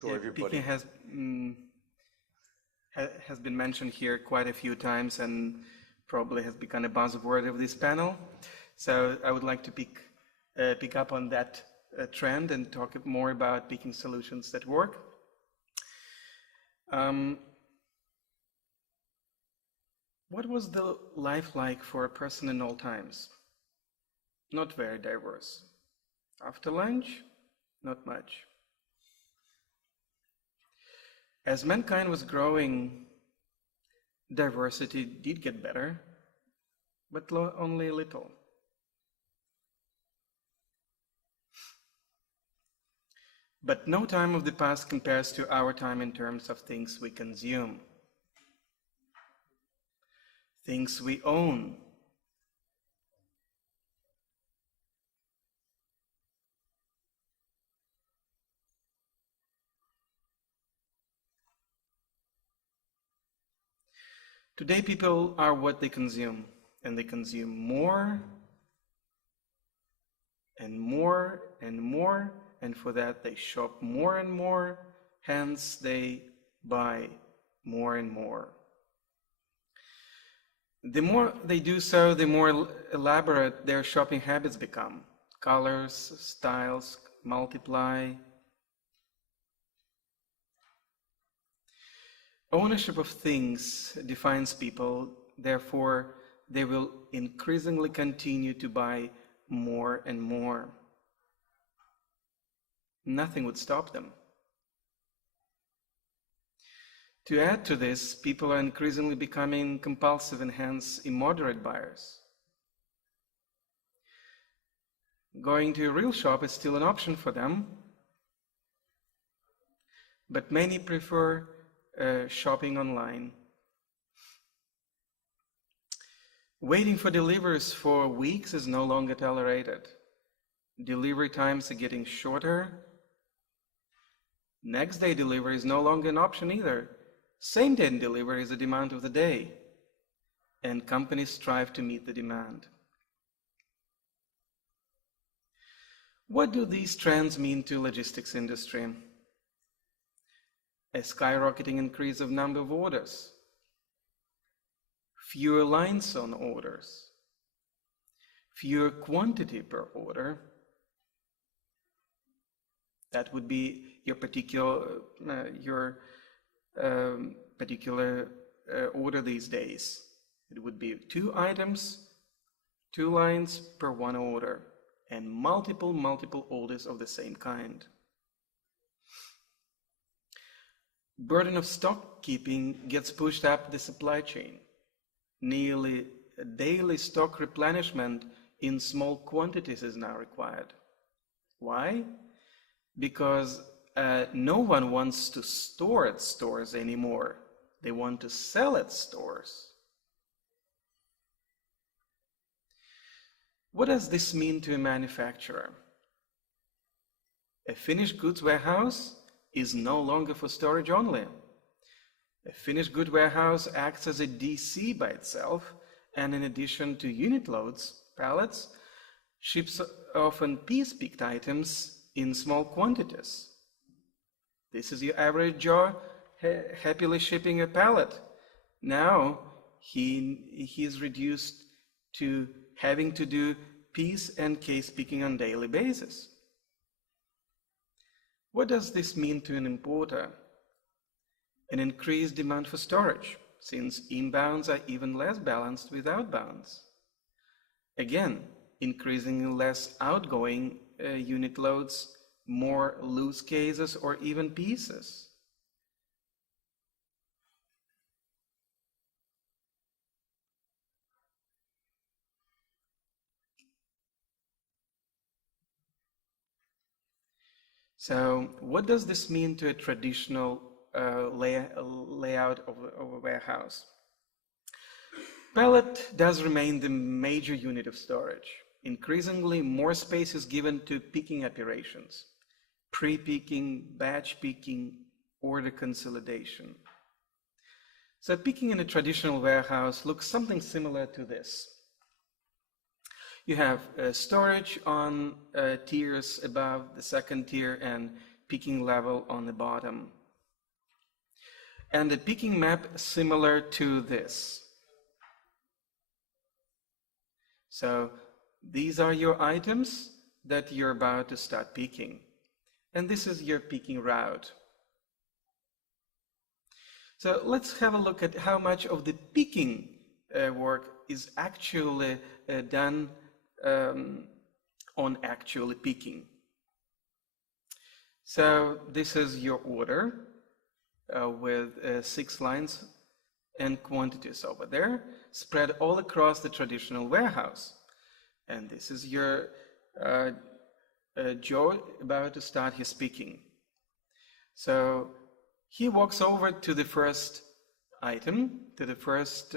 to everybody. Picking has been mentioned here quite a few times and probably has become a buzzword of this panel. So I would like to pick up on that trend and talk more about picking solutions that work. What was the life like for a person in old times? Not very diverse. After lunch, not much. As mankind was growing, diversity did get better, but only a little. But no time of the past compares to our time in terms of things we consume, things we own. Today people are what they consume, and they consume more and more and more, and for that they shop more and more, hence they buy more and more. The more they do so, the more elaborate their shopping habits become. Colors, styles multiply. Ownership of things defines people, therefore they will increasingly continue to buy more and more. Nothing would stop them. To add to this, people are increasingly becoming compulsive and hence immoderate buyers. Going to a real shop is still an option for them, but many prefer shopping online. Waiting for deliveries for weeks is no longer tolerated. Delivery times are getting shorter. Next day delivery is no longer an option either. Same day delivery is a demand of the day, and companies strive to meet the demand. What do these trends mean to logistics industry? A skyrocketing increase of number of orders, fewer lines on orders, fewer quantity per order. That would be your particular order these days. It would be 2 items, 2 lines per 1 order, and multiple orders of the same kind. Burden of stock keeping gets pushed up the supply chain. Nearly daily stock replenishment in small quantities is now required. Why? Because no one wants to store at stores anymore. They want to sell at stores. What does this mean to a manufacturer? A finished goods warehouse is no longer for storage only. A finished good warehouse acts as a DC by itself, and in addition to unit loads, pallets, ships often piece-picked items in small quantities. This is your average Joe happily shipping a pallet. Now he is reduced to having to do piece and case picking on a daily basis. What does this mean to an importer? An increased demand for storage, since inbounds are even less balanced with outbounds. Again, increasingly less outgoing unit loads, more loose cases or even pieces. So what does this mean to a traditional layout of a warehouse? Pallet does remain the major unit of storage. Increasingly, more space is given to picking operations, pre-picking, batch picking, order consolidation. So picking in a traditional warehouse looks something similar to this. You have storage on tiers above the second tier and picking level on the bottom. And the picking map is similar to this. So these are your items that you're about to start picking. And this is your picking route. So let's have a look at how much of the picking work is actually done on actually picking. So this is your order with 6 lines and quantities over there, spread all across the traditional warehouse. And this is your Joe about to start his picking. So he walks over to the first item, to the first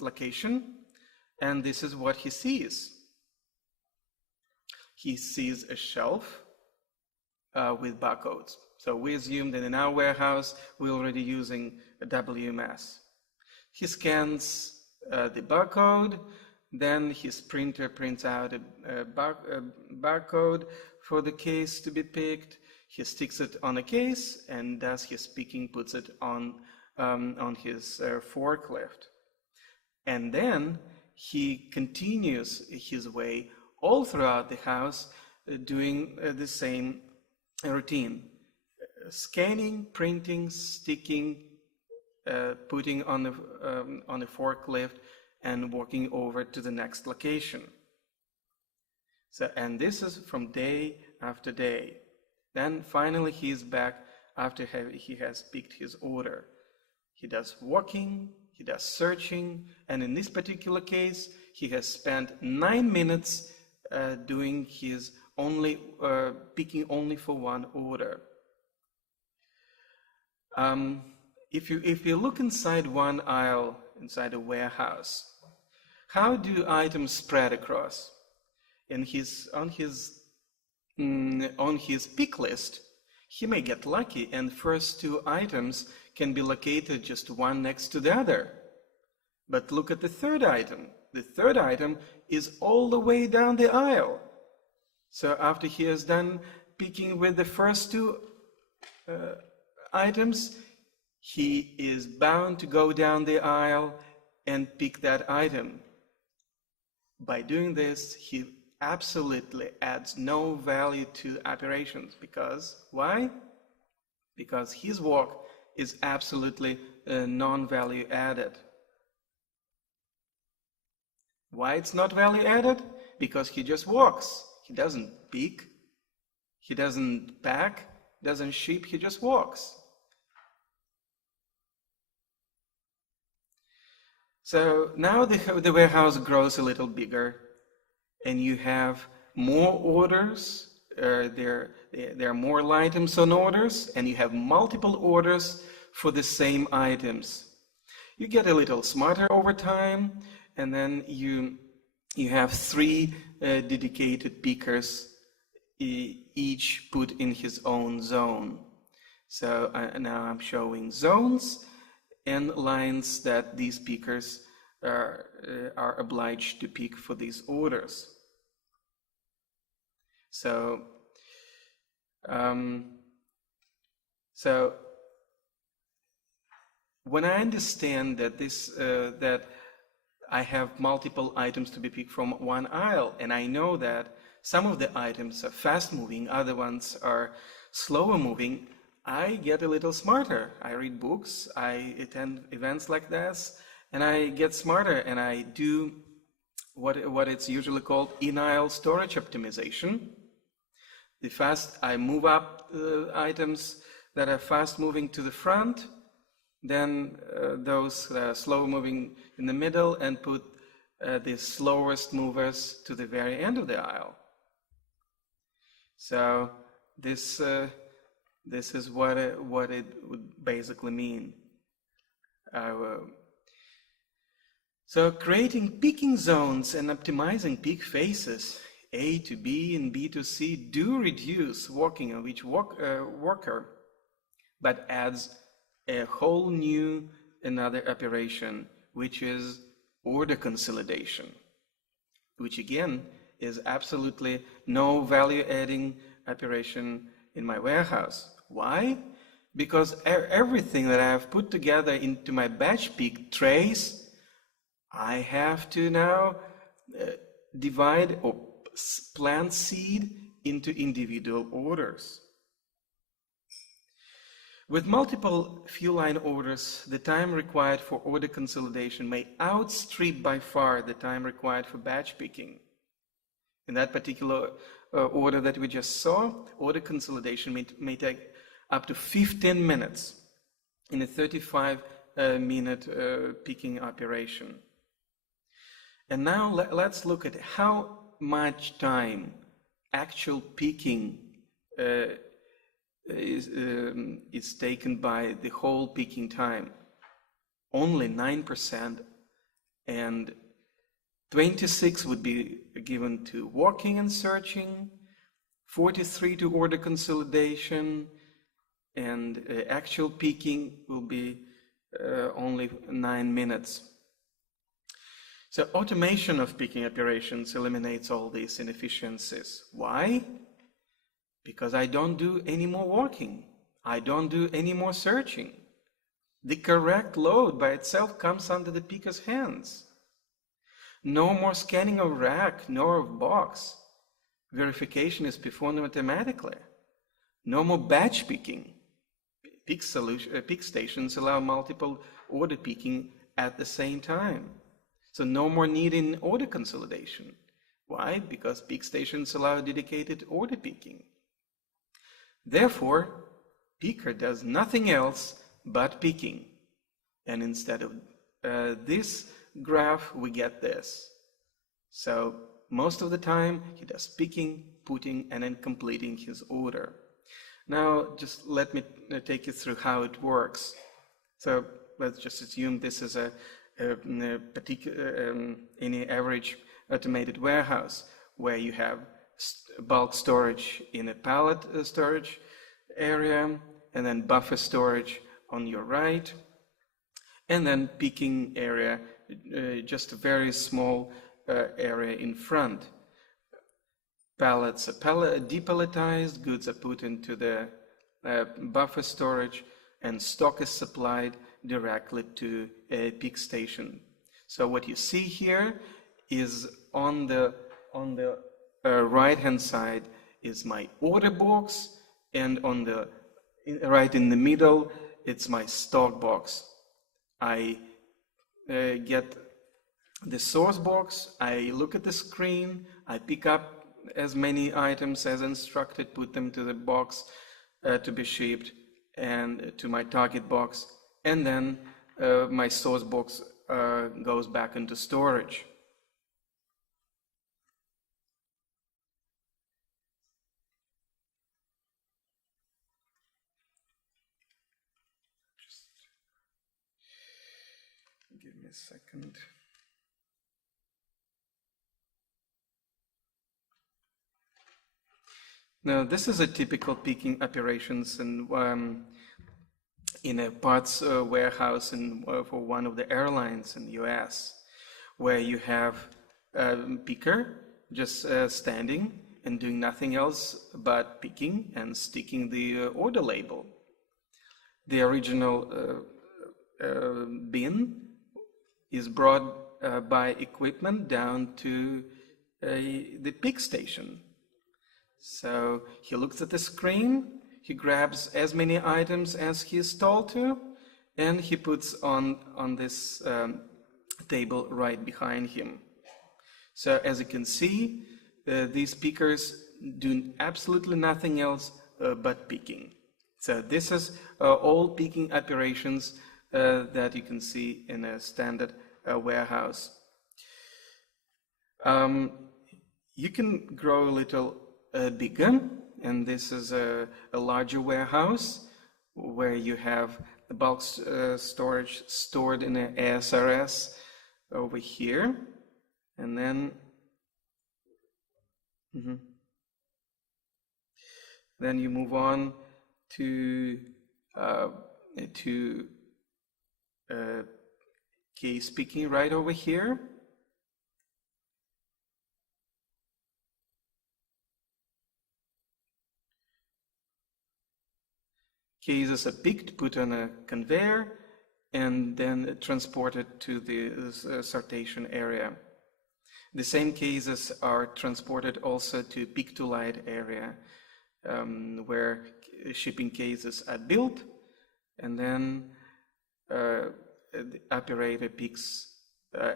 location, and this is what he sees. He sees a shelf with barcodes. So we assume that in our warehouse, we're already using a WMS. He scans the barcode, then his printer prints out a barcode for the case to be picked. He sticks it on a case and does his picking, puts it on his forklift. And then he continues his way all throughout the house doing the same routine. Scanning, printing, sticking, putting on the forklift, and walking over to the next location. So, and this is from day after day. Then finally he is back after he has picked his order. He does walking, he does searching, and in this particular case, he has spent 9 minutes doing his picking only for one order. If you look inside one aisle, inside a warehouse, how do items spread across? On his pick list, he may get lucky and first 2 items can be located just one next to the other. But look at the third item. The third item is all the way down the aisle. So after he has done picking with the first 2 items, he is bound to go down the aisle and pick that item. By doing this, he absolutely adds no value to operations. Because why? Because his work is absolutely non-value added. Why it's not value added? Because he just walks. He doesn't pick, he doesn't pack, doesn't ship, he just walks. So now the warehouse grows a little bigger, and you have more orders. There are more items on orders, and you have multiple orders for the same items. You get a little smarter over time, and then you have 3 dedicated pickers, each put in his own zone. So now I'm showing zones and lines that these pickers are obliged to pick for these orders. So when I understand that that I have multiple items to be picked from one aisle, and I know that some of the items are fast moving, other ones are slower moving, I get a little smarter. I read books, I attend events like this, and I get smarter, and I do what it's usually called in-aisle storage optimization. I move up items that are fast moving to the front, then those that are slow moving in the middle, and put the slowest movers to the very end of the aisle. So this is what it would basically mean. So creating picking zones and optimizing peak faces, A to B and B to C, do reduce walking of each worker, but adds a whole new another operation, which is order consolidation, which again is absolutely no value adding operation in my warehouse. Why? Because everything that I have put together into my batch pick trays, I have to now divide or plant seed into individual orders. With multiple few line orders, the time required for order consolidation may outstrip by far the time required for batch picking. In that particular order that we just saw, order consolidation may take up to 15 minutes in a 35-minute picking operation. And now let's look at how much time actual picking is taken by the whole picking time. Only 9%, and 26 would be given to walking and searching, 43 to order consolidation, and actual picking will be only 9 minutes. So automation of picking operations eliminates all these inefficiencies. Why? Because I don't do any more walking. I don't do any more searching. The correct load by itself comes under the picker's hands. No more scanning of rack nor of box. Verification is performed automatically. No more batch picking. Pick stations allow multiple order picking at the same time. So no more need in order consolidation. Why? Because pick stations allow dedicated order picking. Therefore, picker does nothing else but picking. And instead of this graph, we get this. So most of the time, he does picking, putting, and then completing his order. Now, just let me take you through how it works. So let's just assume this is any average automated warehouse where you have bulk storage in a pallet storage area, and then buffer storage on your right, and then picking area, just a very small area in front. Pallets are depalletized, goods are put into the buffer storage, and stock is supplied directly to a pick station. So what you see here is on the right-hand side is my order box, and on the right in the middle, it's my stock box. I get the source box, I look at the screen, I pick up as many items as instructed, put them to the box to be shipped and to my target box, and then my source box goes back into storage. Just give me a second. Now, this is a typical picking operations in a parts warehouse for one of the airlines in the US, where you have a picker just standing and doing nothing else but picking and sticking the order label. The original bin is brought by equipment down to the pick station. So he looks at the screen, he grabs as many items as he is told to, and he puts on this table right behind him. So as you can see, these pickers do absolutely nothing else but picking. So this is all picking operations that you can see in a standard warehouse. You can grow a little bigger, and this is a larger warehouse where you have the bulk storage stored in an ASRS over here, and then then you move on to case picking right over here. Cases are picked, put on a conveyor, and then transported to the sortation area. The same cases are transported also to pick-to-light area, where shipping cases are built, and then the operator picks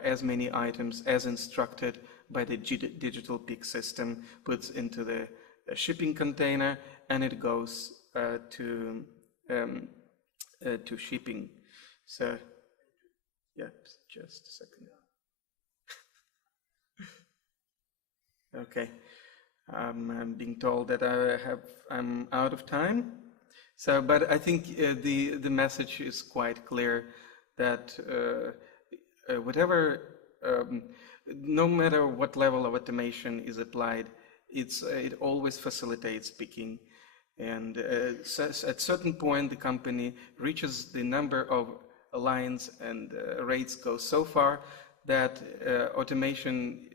as many items as instructed by the digital pick system, puts into the shipping container, and it goes to shipping. So, yeah, just a second. Okay, I'm being told that I'm out of time. So, but I think the message is quite clear that no matter what level of automation is applied, it always facilitates picking. And at certain point, the company reaches the number of lines and rates go so far that automation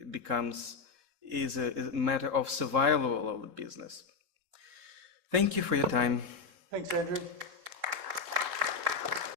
is a matter of survival of the business. Thank you for your time. Thanks, Andrew.